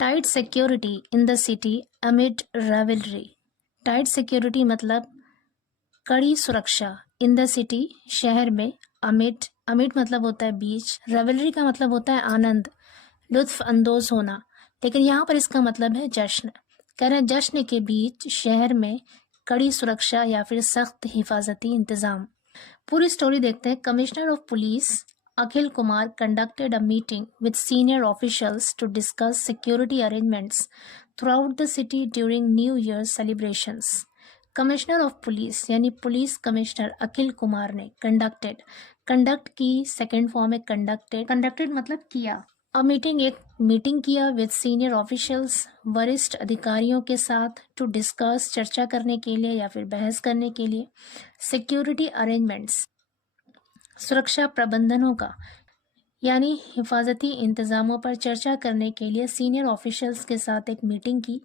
Tight security in the city amid रेवलरी। Tight security मतलब कड़ी सुरक्षा, इन द सिटी शहर में, अमिड अमिड मतलब होता है बीच, रेवलरी का मतलब होता है आनंद, लुत्फ अंदोज होना, लेकिन यहाँ पर इसका मतलब है जश्न। कह रहे हैं जश्न के बीच शहर में कड़ी सुरक्षा या फिर सख्त हिफाजती इंतजाम। पूरी स्टोरी देखते हैं। Commissioner of police Akhil Kumar conducted a meeting with senior officials to discuss security arrangements throughout the city during New Year's celebrations. Commissioner of police यानी पुलिस कमिश्नर अखिल कुमार ने कंडक्ट की सेकेंड फॉर्म है कंडक्टेड मतलब किया। एक मीटिंग किया विद सीनियर ऑफिशियल्स वरिष्ठ अधिकारियों के साथ टू डिस्कस चर्चा करने के लिए या फिर बहस करने के लिए सिक्योरिटी अरेंजमेंट्स सुरक्षा प्रबंधनों का यानी हिफाजती इंतजामों पर चर्चा करने के लिए सीनियर ऑफिशियल्स के साथ एक मीटिंग की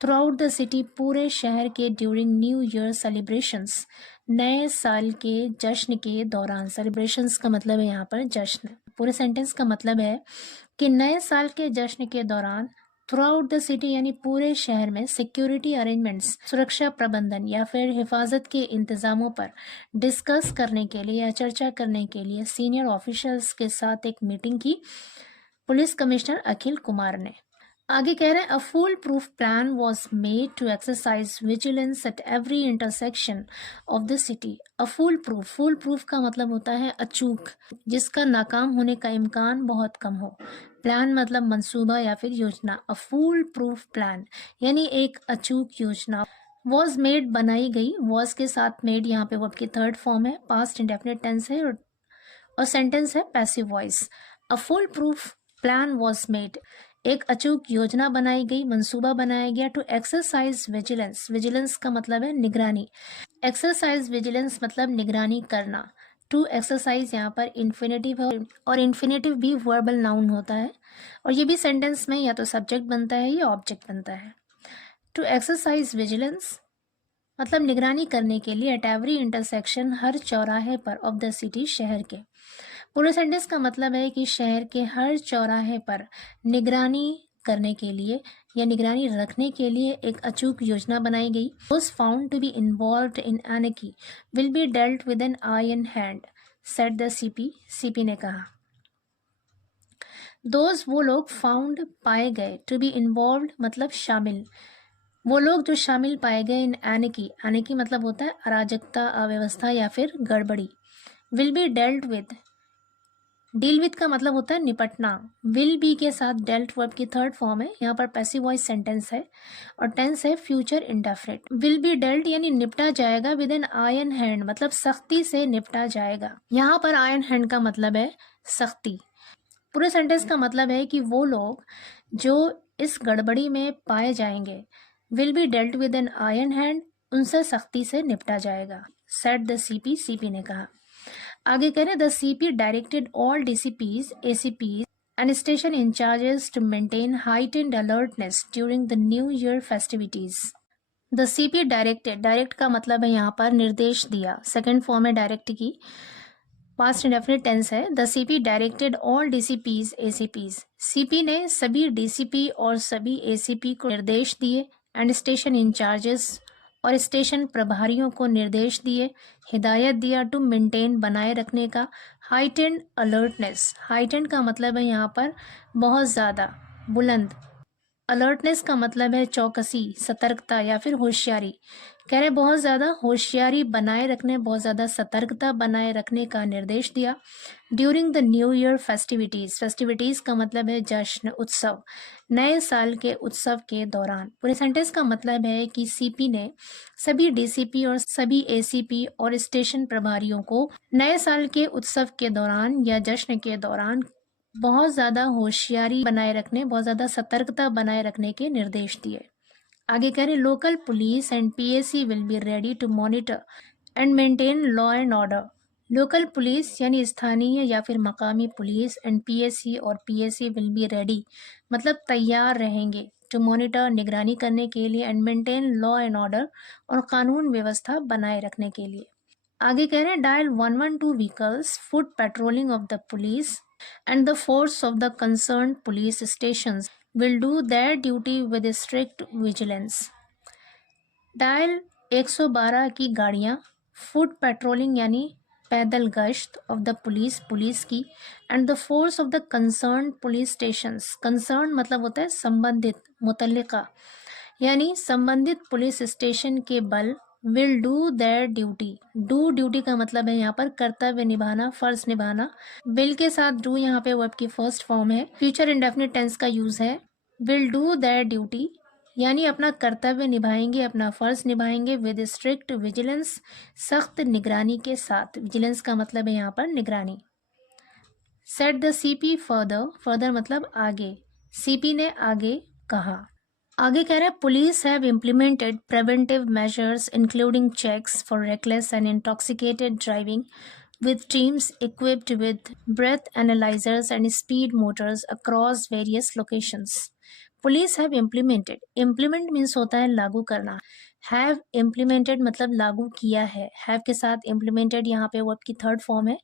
थ्रू आउट द सिटी पूरे शहर के ड्यूरिंग न्यू ईयर सेलिब्रेशंस नए साल के जश्न के दौरान। सेलिब्रेशंस का मतलब है यहाँ पर जश्न। पूरे सेंटेंस का मतलब है कि नए साल के जश्न के दौरान थ्रू आउट द सिटी यानी पूरे शहर में सिक्योरिटी अरेंजमेंट्स सुरक्षा प्रबंधन या फिर हिफाजत के इंतजामों पर डिस्कस करने के लिए या चर्चा करने के लिए सीनियर ऑफिशियल्स के साथ एक मीटिंग की पुलिस कमिश्नर अखिल कुमार ने। आगे कह रहे हैं a full proof plan was made to exercise vigilance at every intersection of the city. A full proof का मतलब होता है अचूक, जिसका नाकाम होने का इम्कान बहुत कम हो। प्लान मतलब मंसूबा या फिर योजना। अ फुल प्रूफ प्लान यानी एक अचूक योजना। वॉज मेड बनाई गई, वॉज के साथ मेड यहाँ पे वर्ब की थर्ड फॉर्म है, पास्ट इंडेफिनिट टेंस है और सेंटेंस है passive voice. A full proof plan was made एक अचूक योजना बनाई गई, मंसूबा बनाया गया टू एक्सरसाइज विजिलेंस। विजिलेंस का मतलब है निगरानी। एक्सरसाइज विजिलेंस मतलब निगरानी करना। टू एक्सरसाइज यहाँ पर इन्फिनेटिव है और इन्फिनेटिव भी वर्बल नाउन होता है और ये भी सेंटेंस में या तो सब्जेक्ट बनता है या ऑब्जेक्ट बनता है। टू एक्सरसाइज विजिलेंस मतलब निगरानी करने के लिए एट एवरी इंटरसेक्शन हर चौराहे पर ऑफ द सिटी शहर के। पूरे सेंटेंस का मतलब है कि शहर के हर चौराहे पर निगरानी करने के लिए या निगरानी रखने के लिए एक अचूक योजना बनाई गई। Those found to be involved in anarchy will be dealt with an iron hand, said the CP ने कहा। Those वो लोग found पाए गए to be involved मतलब शामिल, वो लोग जो शामिल पाए गए इन एनिकी मतलब होता है अराजकता, अव्यवस्था या फिर गड़बड़ी। Will be dealt with, deal with का मतलब होता है निपटना। विल बी के साथ डेल्ट वर्ब की थर्ड फॉर्म है, यहाँ पर पैसिव वॉइस सेंटेंस है और टेंस है future indefinite. Will be dealt यानी निपटा जाएगा विद एन आयरन हैंड मतलब सख्ती से निपटा जाएगा। यहाँ पर आयरन हैंड का मतलब है सख्ती। पूरे सेंटेंस का मतलब है कि वो लोग जो इस गड़बड़ी में पाए जाएंगे will be dealt with an iron hand, उनसे सख्ती से निपटा जाएगा, सेड द सीपी ने कहा। आगे कह रहे the CP directed all DCPs, ACPs and station incharges to maintain heightened alertness during the new year festivities. The CP direct का मतलब है यहाँ पर निर्देश दिया, सेकेंड फॉर्म है डायरेक्ट की, पास्ट इंडेफिनिट टेंस है। The CP directed all DCPs ACPs, CP ने सभी डीसीपी और सभी एसीपी को निर्देश दिए एंड स्टेशन इंचार्जेस और स्टेशन प्रभारियों को निर्देश दिए, हिदायत दिया टू मेंटेन बनाए रखने का हाइटेंड अलर्टनेस। हाइटेंड का मतलब है यहाँ पर बहुत ज़्यादा, बुलंद। अलर्टनेस का मतलब है चौकसी, सतर्कता या फिर होशियारी। कह रहे बहुत ज़्यादा होशियारी बनाए रखने, बहुत ज़्यादा सतर्कता बनाए रखने का निर्देश दिया during the new year festivities का मतलब है जश्न, उत्सव, नए साल के उत्सव के दौरान। पूरे सेंटेंस का मतलब है कि सीपी ने सभी डीसीपी और सभी एसीपी और स्टेशन प्रभारियों को नए साल के उत्सव के दौरान या जश्न के दौरान बहुत ज़्यादा होशियारी बनाए रखने, बहुत ज़्यादा सतर्कता बनाए रखने के निर्देश दिए। आगे कह रहे local police and PAC will be ready to monitor and maintain law and order. Local police यानी स्थानीय या फिर मकामी पुलिस एंड पीएसी और पीएसी विल बी रेडी मतलब तैयार रहेंगे टू मॉनिटर निगरानी करने के लिए and maintain law and order और कानून व्यवस्था बनाए रखने के लिए। आगे कह रहे हैं dial 112 vehicles foot patrolling of the police and the force of the concerned police stations will do their duty with strict vigilance. Dial 112 की गाड़ियाँ फुट पेट्रोलिंग यानी पैदल गश्त ऑफ द पुलिस की and the force of the concern police stations. Concern मतलब होता है संबंधित, मुतल्लिका, यानी संबंधित पुलिस स्टेशन के बल will do their duty. Do duty का मतलब है यहाँ पर कर्तव्य निभाना, फर्ज निभाना। विल के साथ डू यहाँ पे वर्ब की फर्स्ट फॉर्म है। फ्यूचर इंडेफिनिट टेंस का यूज है। विल डू देयर ड्यूटी यानी अपना कर्तव्य निभाएंगे, अपना फर्ज निभाएंगे विद स्ट्रिक्ट विजिलेंस, सख्त निगरानी के साथ। विजिलेंस का मतलब है यहाँ पर निगरानी। Set the CP further, further मतलब आगे, सीपी ने आगे कहा। आगे कह रहे हैं police have implemented preventive measures including checks for reckless and intoxicated driving with teams equipped with breath analyzers and speed motors across various locations. Police have implemented. Implement means होता है लागू करना. Have implemented मतलब लागू किया है. Have के साथ implemented यहाँ पे वर्ब की थर्ड फॉर्म है.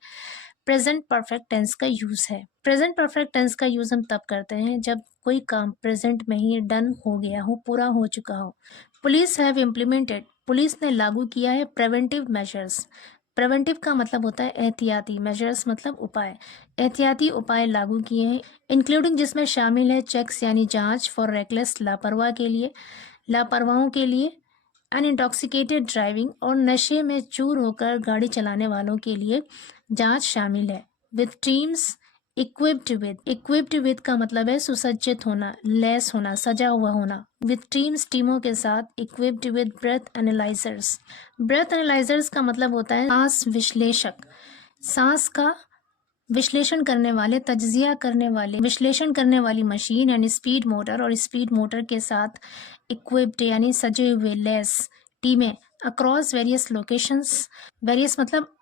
प्रेजेंट परफेक्ट टेंस का यूज है. प्रेजेंट परफेक्ट टेंस का यूज हम तब करते हैं जब कोई काम प्रेजेंट में ही डन हो गया हो, पूरा हो चुका हो. पुलिस हैव इम्प्लीमेंटेड, पुलिस ने लागू किया है प्रिवेंटिव मेजर्स. प्रिवेंटिव का मतलब होता है एहतियाती, मेजर्स मतलब उपाय, एहतियाती उपाय लागू किए हैं, इंक्लूडिंग जिसमें शामिल है चेक्स यानी जांच, फॉर रेकलेस लापरवाह के लिए, लापरवाहों के लिए, एंड इंटॉक्सिकेटेड ड्राइविंग और नशे में चूर होकर गाड़ी चलाने वालों के लिए जांच शामिल है. विथ टीम्स इक्विप्ड विद का मतलब है सुसज्जित होना, लैस होना, सजा हुआ होना. विथ टीम्स टीमों के साथ. Equipped with breath analysers. Breath analysers का मतलब होता है सांस विश्लेषक, सांस का विश्लेषण करने वाले, तज्जिया करने वाले, विश्लेषण करने वाली मशीन. यानी स्पीड मोटर, और स्पीड मोटर के साथ इक्विप्ड यानी सजे हुए, लैस टीमें. अक्रॉस वेरियस लोकेशंस, वेरियस मतलब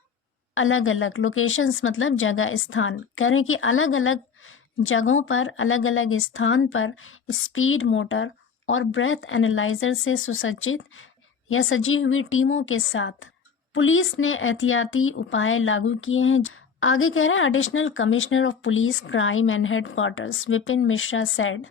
अलग अलग, लोकेशंस मतलब जगह, स्थान. कह रहे हैं कि अलग अलग जगहों पर, अलग अलग स्थान पर स्पीड मोटर और ब्रेथ एनालाइजर से सुसज्जित या सजी हुई टीमों के साथ पुलिस ने एहतियाती उपाय लागू किए हैं. आगे कह रहे हैं additional commissioner of police crime and headquarters Vipin Mishra said.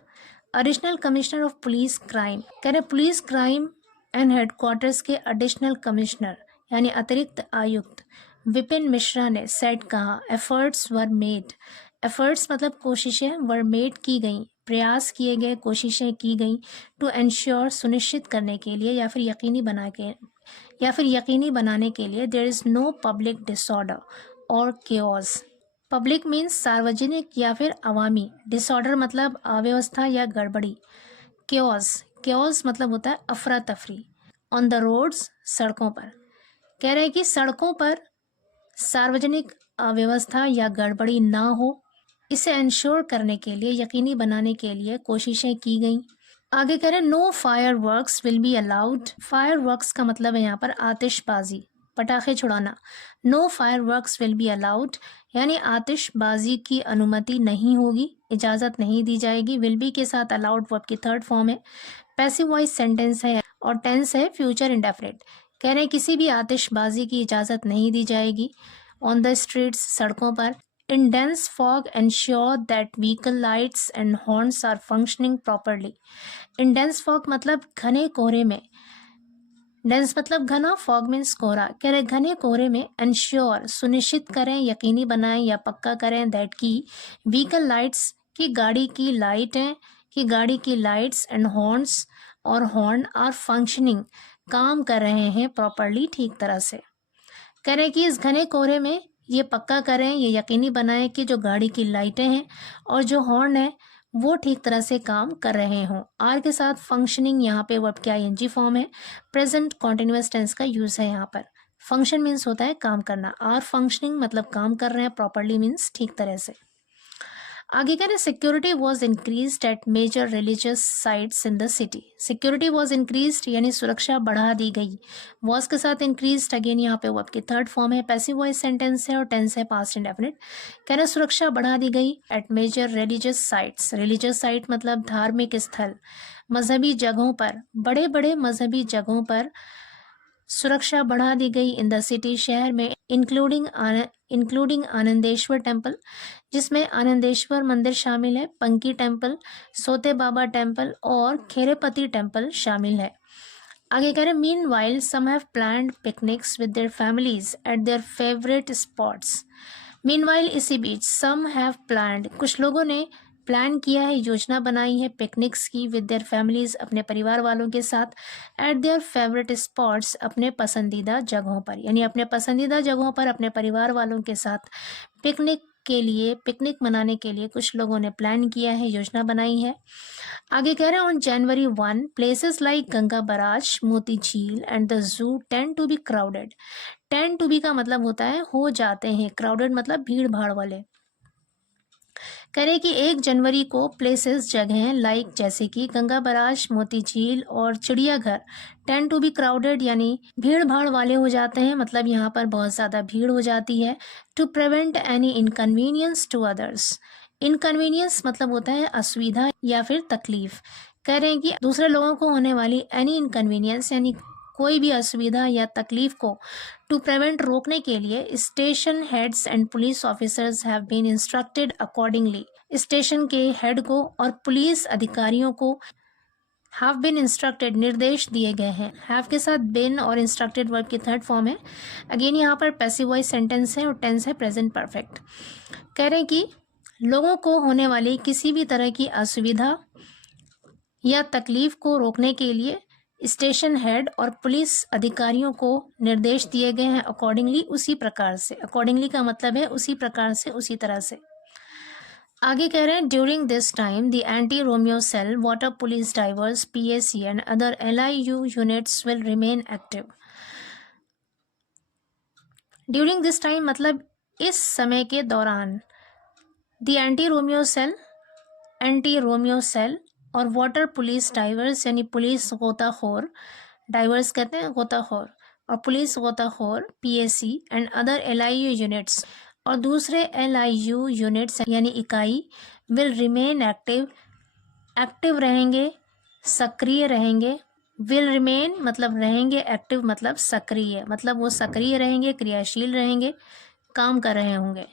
Additional commissioner of police crime, कह रहे पुलिस क्राइम एंड हेडक्वार्टर्स के एडिशनल कमिश्नर यानी अतिरिक्त आयुक्त विपिन मिश्रा ने सेड कहा. एफर्ट्स वर मेड, एफर्ट्स मतलब कोशिशें, वर मेड की गई, प्रयास किए गए, कोशिशें की गई. टू एंश्योर सुनिश्चित करने के लिए या फिर यकीनी बनाने के लिए. There is no public disorder और केओस. पब्लिक मीन्स सार्वजनिक या फिर अवामी. डिसऑर्डर मतलब अव्यवस्था या गड़बड़ी. केओस मतलब होता है अफरा तफरी. ऑन द रोड्स सड़कों पर, कह रहे हैं कि सड़कों पर सार्वजनिक अव्यवस्था या गड़बड़ी ना हो, इसे इंश्योर करने के लिए, यकीनी बनाने के लिए कोशिशें की गई. आगे कह रहे हैं no fireworks will be allowed. Fireworks का मतलब है यहाँ पर आतिशबाजी, पटाखे छुड़ाना. No fireworks will be allowed यानी आतिशबाजी की अनुमति नहीं होगी, इजाज़त नहीं दी जाएगी. विल बी के साथ अलाउड वर्ब की थर्ड फॉर्म है. पैसिव वॉइस सेंटेंस है और टेंस है फ्यूचर इंडेफिनिट. कह रहे हैं किसी भी आतिशबाजी की इजाज़त नहीं दी जाएगी. ऑन द स्ट्रीट्स सड़कों पर. In dense fog ensure that vehicle lights and horns are functioning properly. In dense fog मतलब घने कोहरे में, डेंस मतलब घना, फॉग मीन्स कोहरा. कह रहे घने कोहरे में एंश्योर सुनिश्चित करें, यकीनी बनाएं या पक्का करें, दैट की व्हीकल लाइट्स की गाड़ी की लाइटें, कि गाड़ी की लाइट्स एंड हॉर्न्स और हॉर्न आर फंक्शनिंग काम कर रहे हैं प्रॉपरली ठीक तरह से. कह रहे कि इस घने कोहरे में ये पक्का करें, ये यकीनी बनाएं कि जो गाड़ी की लाइटें हैं और जो हॉर्न है वो ठीक तरह से काम कर रहे हों. आर के साथ फंक्शनिंग यहाँ पे वर्ब की आईएनजी फॉर्म है. प्रेजेंट कॉन्टिन्यूअस टेंस का यूज है यहाँ पर. फंक्शन मीन्स होता है काम करना, आर फंक्शनिंग मतलब काम कर रहे हैं, प्रॉपरली मीन्स ठीक तरह से. आगे कह रहे security was increased at major religious sites in the city. Security was increased यानी सुरक्षा बढ़ा दी गई. वॉज के साथ इंक्रीज्ड अगेन यहाँ पे वर्ब की थर्ड फॉर्म है. पैसिव वॉइस सेंटेंस है और टेंस है पास्ट इंडेफिनिट. कह रहे सुरक्षा बढ़ा दी गई at major religious sites. Religious site मतलब धार्मिक स्थल, मजहबी जगहों पर, बड़े बड़े मजहबी जगहों पर सुरक्षा बढ़ा दी गई इन द सिटी, शहर में, इंक्लूडिंग आनंदेश्वर टेम्पल, जिसमें आनंदेश्वर मंदिर शामिल है, पंकी टेम्पल, सोते बाबा टेम्पल और खेरेपति टेम्पल शामिल है। आगे कह रहे हैं meanwhile some have planned picnics with their families at their favourite spots. Meanwhile इसी बीच सम हैव प्लान्ड, कुछ लोगों ने प्लान किया है, योजना बनाई है पिकनिक्स की विद देयर फैमिलीज, अपने परिवार वालों के साथ, एट देयर फेवरेट स्पॉट्स, अपने पसंदीदा जगहों पर, यानी अपने पसंदीदा जगहों पर अपने परिवार वालों के साथ पिकनिक मनाने के लिए कुछ लोगों ने प्लान किया है, योजना बनाई है। आगे कह रहे हैं on January 1 places like Ganga barrage, Moti Jheel and the zoo tend to be crowded. Tend to be का मतलब होता है हो जाते हैं, क्राउडेड मतलब भीड़ भाड़ वाले। कह रहे कि 1 जनवरी को प्लेसेस जगह लाइक जैसे कि गंगा बराज, मोती झील और चिड़ियाघर टेंड टू बी क्राउडेड यानी भीड़ भाड़ वाले हो जाते हैं, मतलब यहाँ पर बहुत ज़्यादा भीड़ हो जाती है। To prevent any inconvenience to others, inconvenience मतलब होता है असुविधा या फिर तकलीफ। कह रहे हैं कि दूसरे लोगों को होने वाली एनी इनकन्वीनियंस यानी कोई भी असुविधा या तकलीफ को टू प्रिवेंट रोकने के लिए station heads and police officers have been instructed accordingly, station के हेड को और पुलिस अधिकारियों को हैव बीन इंस्ट्रक्टेड निर्देश दिए गए हैं। हैव के साथ बीन और इंस्ट्रक्टेड वर्ब की थर्ड फॉर्म है। अगेन यहाँ पर पैसिव वॉइस सेंटेंस है और टेंस है प्रेजेंट परफेक्ट। कह रहे हैं कि लोगों को होने वाली किसी भी तरह की असुविधा या तकलीफ को रोकने के लिए स्टेशन हेड और पुलिस अधिकारियों को निर्देश दिए गए हैं अकॉर्डिंगली, उसी प्रकार से। अकॉर्डिंगली का मतलब है उसी प्रकार से, उसी तरह से। आगे कह रहे हैं during this time the anti Romeo cell, water police, divers, PAC and other LIU units will remain active. During this time मतलब इस समय के दौरान। द एंटी रोमियो सेल और वाटर पुलिस, डाइवर्स यानी पुलिस गोताखोर, डाइवर्स कहते हैं गोताखोर, और पुलिस गोताखोर PAC and other LIU units और दूसरे LIU यूनिट्स यानी इकाई विल रिमेन एक्टिव, एक्टिव रहेंगे, सक्रिय रहेंगे। विल रिमेन मतलब रहेंगे, एक्टिव मतलब सक्रिय, मतलब वो सक्रिय रहेंगे, क्रियाशील रहेंगे, काम कर रहे होंगे।